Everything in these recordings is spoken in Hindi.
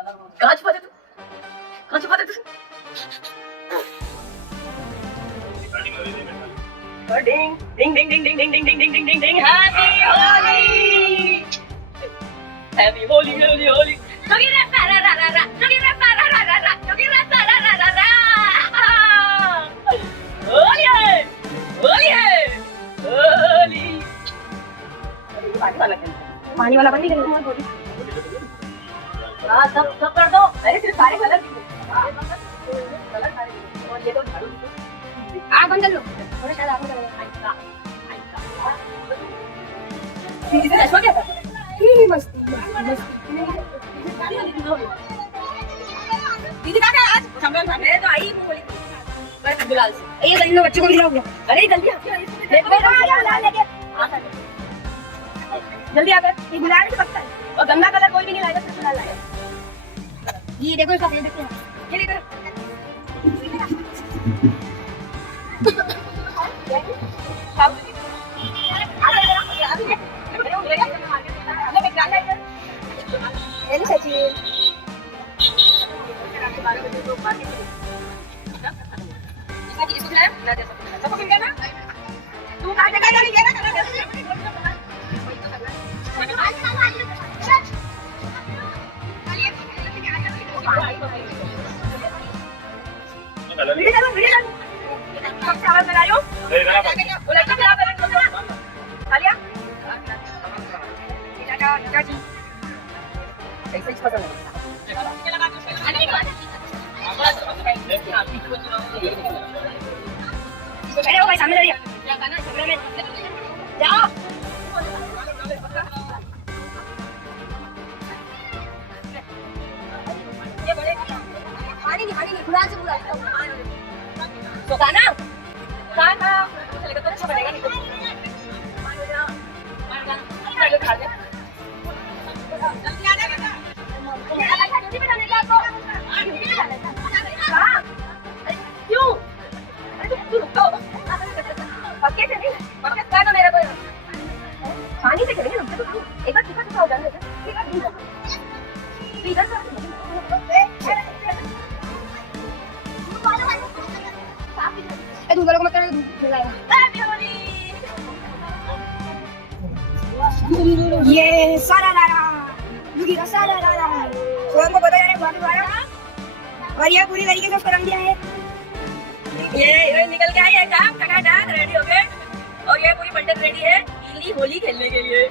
कहाँ छुपा दे तू? कहाँ छुपा दे तू? डिंग डिंग डिंग डिंग डिंग डिंग डिंग डिंग डिंग डिंग डिंग हैप्पी होली हैप्पी होली होली होली जोगीरा सारा रा रा रा जोगीरा सारा रा रा रा जोगीरा सारा रा रा रा होली है होली पानी वाला बंद कर दो हाँ सब कर दो अरे सिर्फ सारे कलर कलर सारे और ये तो झाड़ू आग बंद कर लो थोड़ा शायद आग बंद कर दीदी से चश्मा क्या था मस्ती दीदी कहाँ है आज मैं तो आई हूँ बोली बस गुलाल से ये इन बच्चों को खिलाओ अरे जल्दी जल्दी आ गए ये गुलाल से पकता है और गंदा कलर कोई भी नहीं लाएगा सिर्फ गुलाल लाएगा ये देखो इसका ये देखो ये लेकर तो गाना गाना चलेगा तो अच्छा बनेगा नहीं तो खा ले जल्दी आ जाएगा जल्दी बनाने का तो क्यों अरे तू रुको पक्के से नहीं पक्के से तो मेरा कोई पानी से चलेंगे रुक तो एक बार चुका हो जाने दे इधर तुम लोग मत ये सारा लारा दुखी सारा लारा सोम को पता जाने बात हुआ और ये पूरी तरीके से उसको रंग दिया है ये हीरोइन निकल के आई है काम टकाटक रेडी हो गए और ये पूरी पंडित रेडी है पीली होली खेलने के लिए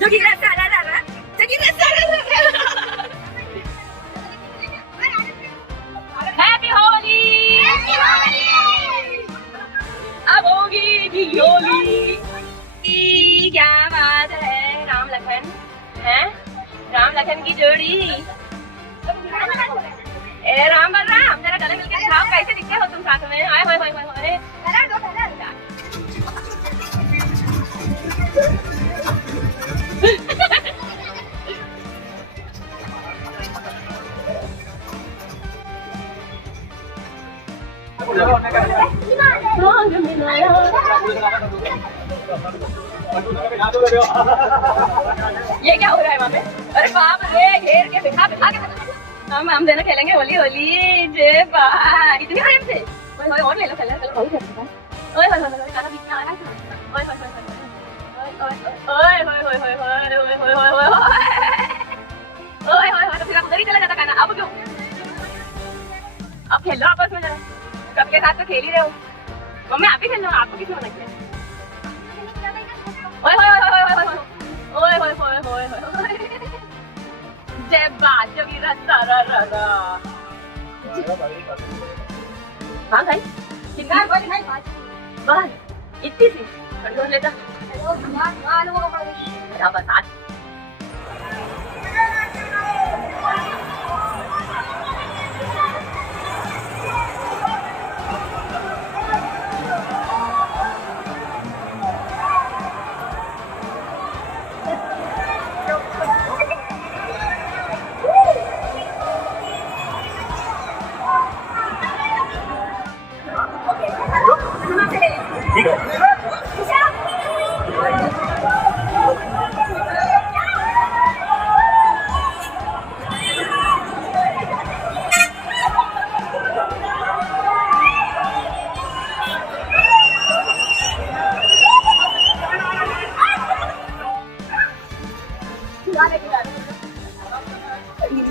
दुखी सारा लारा दुखी सारा लारा हैप्पी होली अब होगी होली क्या बात है राम लखन है राम लखन की जोड़ी ए राम बलराम जरा गले मिलके दिखाओ कैसे दिखते हो तुम साथ में आए होए ये क्या हो रहा है वहाँ पे अरे बाप रे घेर के बिठा के हम दोनों खेलेंगे होली होली जय बा इतनी प्रेम से और ले लो कलर बहुत अच्छा ओए होए होए गाना बीच में आ रहा है ओए तो फिर आप उधर ही चला जाता गाना अब क्यों अब खेल लो आपस में जरा सबके साथ तो खेल ही रहे हो मम्मी आप ही खेल लो आपको किसी होना चाहिए जय बात जब ये सारा रगा हाँ भाई कितना बस इतनी सी कंट्रोल लेता बस आज ठीक है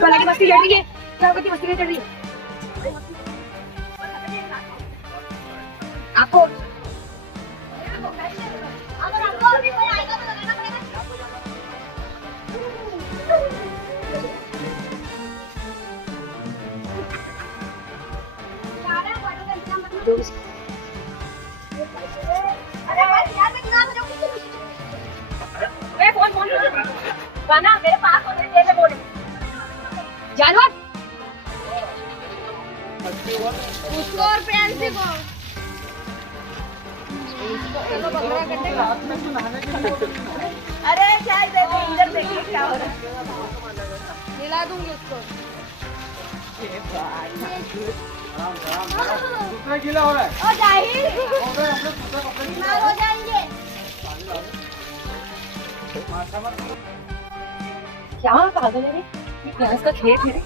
वाला की मस्ती चढ़ रही है, क्या करती मस्ती चढ़ रही है आपको। गाना मेरे पास और मेरे जेब में बोल जानवर उसको और प्रियांशी को अरे क्या इधर देखिए क्या हो रहा है, हिला दूंगी उसको। कितना गीला हो रहा है? ओ जाहिल बीमार हो जाएंगे। क्या पागल है रे, ये प्याज का खेत है रे,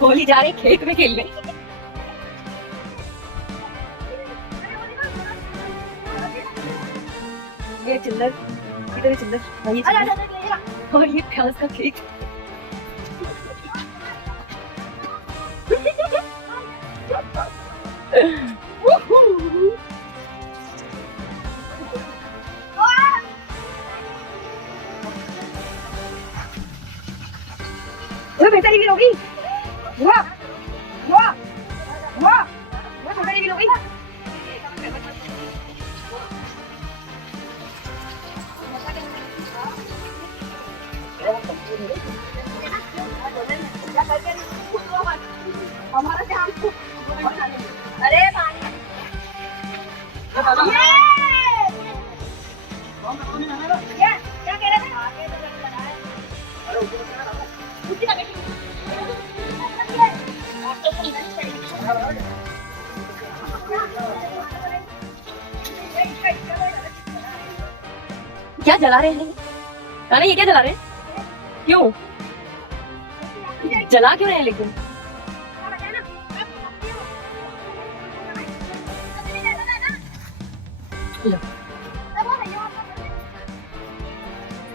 होली जा रही खेत में खेलने। ये चिल्लर इधर चिल्लर वही और ये प्याज का खेत। बेहतर भी होगी वाह वाह वाह बेहतर भी होगी। हमारा ध्यान अरे पानी क्या कह रहे थे क्या जला रहे हैं? अरे ये क्या जला रहे हैं? क्यों जला क्यों रहे हैं? लेकिन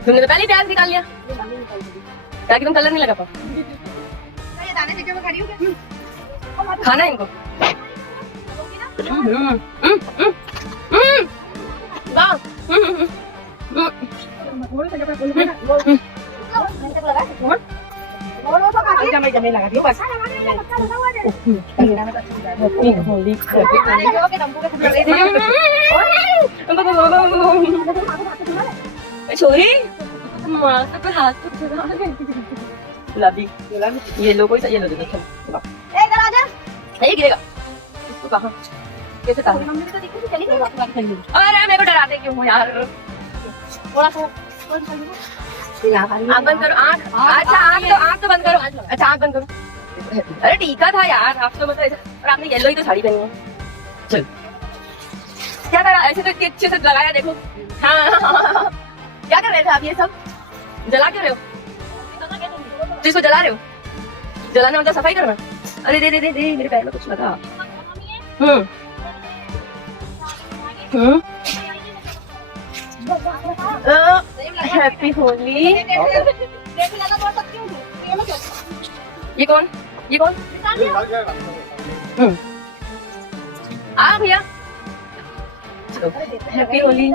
तुमने तो पहले ही प्याज निकाल लिया ताकि तुम कलर नहीं लगा पाओ। खाना है इनको। जमे लगा दियो बस। छोरी मास्टर पर हाथ तो गुलाबी ये लो कोई सा ये लो दे दो चलो इधर आ जा। ये गिरेगा इसको कहां कैसे कहां? अरे मेरे को डराते क्यों हो यार? थोड़ा सा आँख बंद करो। आँख अच्छा आँख तो बंद करो। अच्छा आँख बंद करो। अरे टीका था यार आप तो मतलब और आपने येलो ही तो साड़ी पहनी है। चल क्या करा ऐसे तो अच्छे से लगाया देखो। हाँ क्या कर रहे थे आप? ये सब जला क्यों रहे हो? तो इसको जला रहे हो? जलाना मतलब सफाई करना। अरे दे दे दे दे मेरे पैर में कुछ लगा। हैप्पी होली। ये कौन आ भैया चलो हैप्पी होली।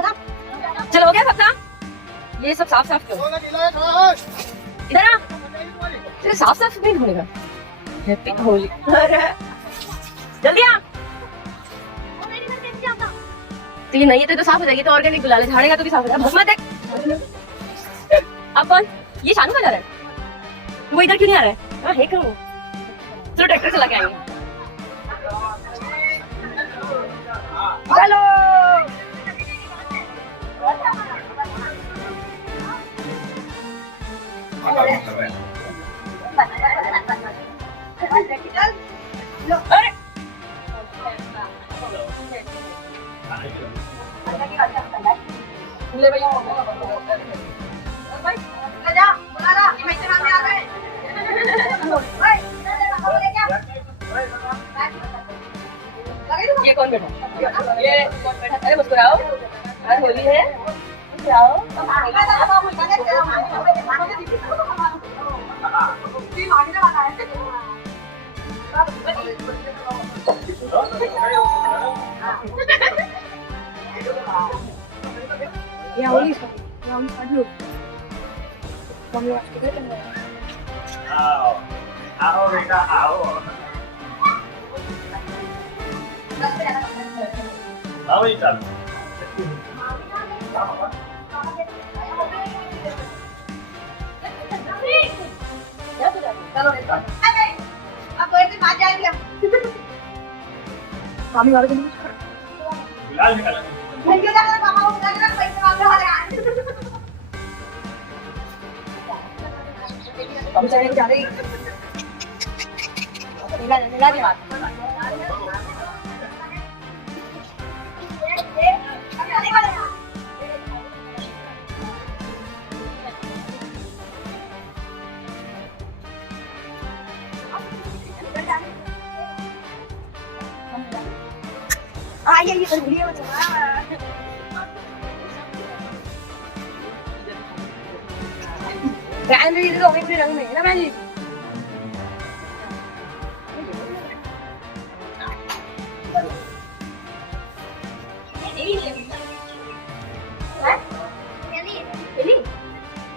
चलो हो गया सबका? ये सब साफ साफ करो इधर आ। तेरे साफ साफ नहीं होगा। हैप्पी होली जल्दी आ। तो ये नहीं तो साफ हो जाएगी। तो ऑर्गेनिक गुलाल झाड़ेगा तो भी साफ हो जाएगा। भस्म देख अब कौन? ये शानू का जा रहा है। वो इधर क्यों नहीं आ रहा है? हाँ है कहाँ वो? चलो ट्रैक्टर चला के आएंगे। हेलो अरे ले भाई जा बुला रहा मैं तेरे सामने आ गए। ये कौन बैठा? ये कौन बैठा? अरे मुस्कुराओ आज होली है। मुस्कुराओ भागने वाला है या ओली aduh mau आओ बेटा आओ आओ ही चल अब ऐसे बात जाएंगे हम वाले को बिलाल निकाल नहीं क्या कर पापा को लग रहा पैसे मांग रहा है हम चले जा रहे निकाल दी बात ये तो वीडियो में चला Bạn đi rồi anh đi đằng này lắm anh đi.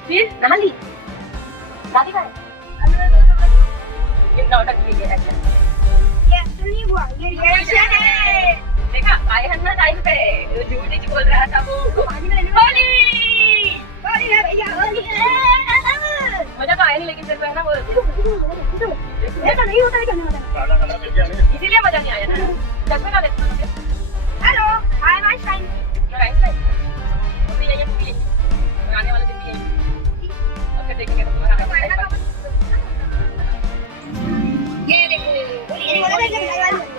फिर नाली नाली का ये नाटक की है ये सुनी हुआ ये रिएक्शन है देखा भाई हन्ना टाइम पे झूठ नहीं बोल रहा था वो होली होली है भैया होली है मजा तो आया नहीं लेकिन फिर है ना वो ऐसा नहीं होता है करने वाला इसीलिए मजा नहीं आया ना चश्मे का देखो hello I am Einstein your Einstein वो भी यही मूवी है आने वाले दिन भी यही और फिर देखेंगे तो तुम्हारा ये देखो ये वाला यही वजह है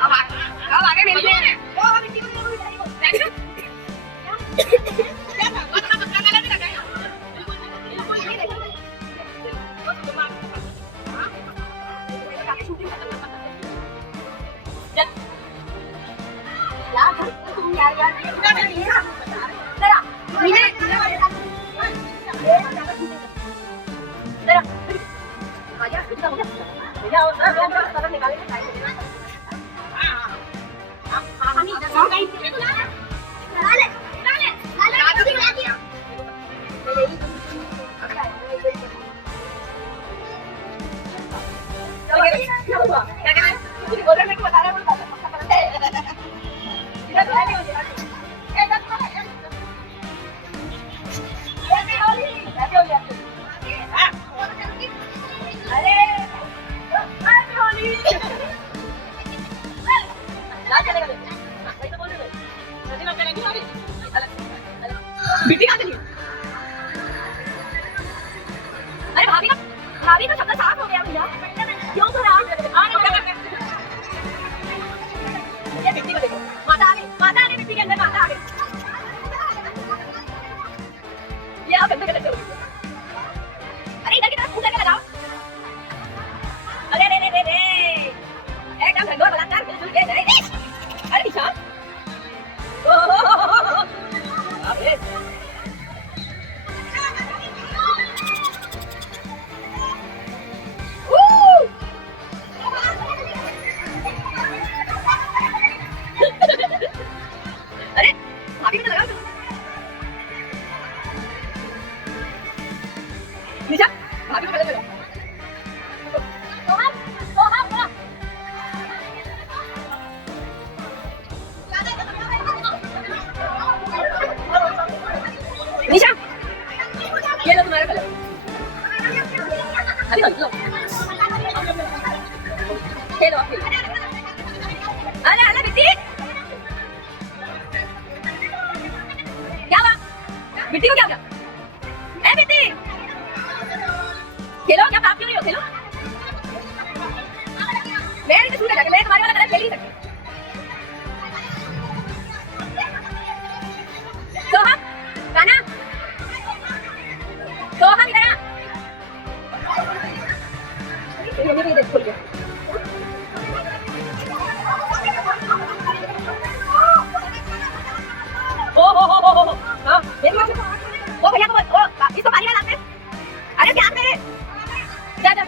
अब आगे मिलते हैं बिट्टी कहाँ चली? अरे भाभी का शब्द साफ हो गया भैया क्यों करा? ये बिट्टी को देखो माता आ गई बिट्टी के अंदर माता आ गई ये आप गंदे गलत करोगे अरे इधर की तरफ उधर के लगाओ अरे रे रे रे रे एकदम धंधो बलात्कार बिल्कुल के नहीं अरे निशा अरे अरे भाभी को लगा निशा भाभी को लगा निशा ये लो तुम्हारा कलर अभी लो ये लो अरे अरे बिट्टी क्या हुआ बिट्टी को क्या हुआ ए बिट्टी खेलो, क्या आप क्यों नहीं हो? खेलो। मैं नहीं तो छूटे जाके, मैं तुम्हारे वाला कलर खेल नहीं सकती। सोहम, काना, सोहम इधर आ। ये नहीं देख खोल के। ओ, हाँ, मेरी बात सुनो। वो भैया को इसको पानी डाल दे। अरे क्या मेरे? जा जा।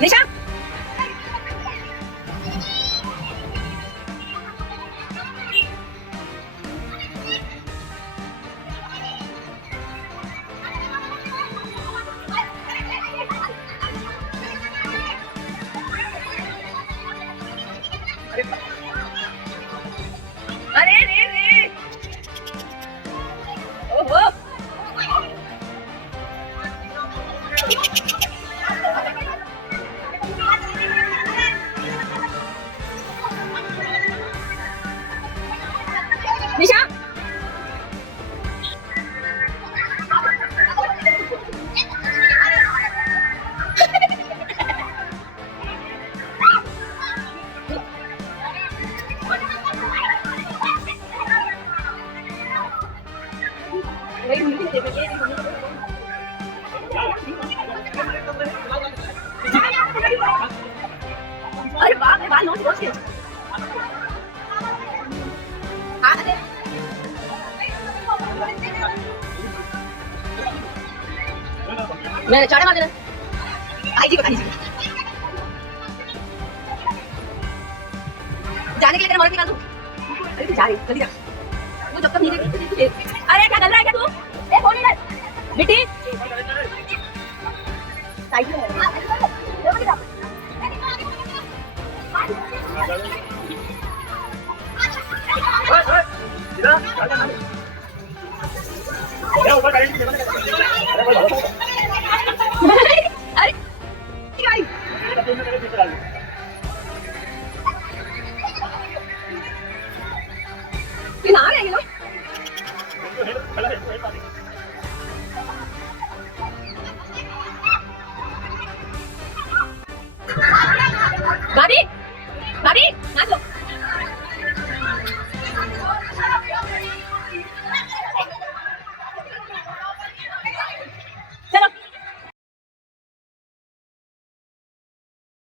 निशा अरे रे रे ओहो निशा अरे बाप रे बाल नोच नोच के हाँ अरे मैं चाड़े मार देना आई जी को जाने के लिए तेरा मौत निकाल दूं अरे तू जा रही जल्दी जा वो जब तक नहीं देख अरे क्या गल रहा है क्या तू ए फोन इधर बेटी साइड में जल्दी जा ऊपर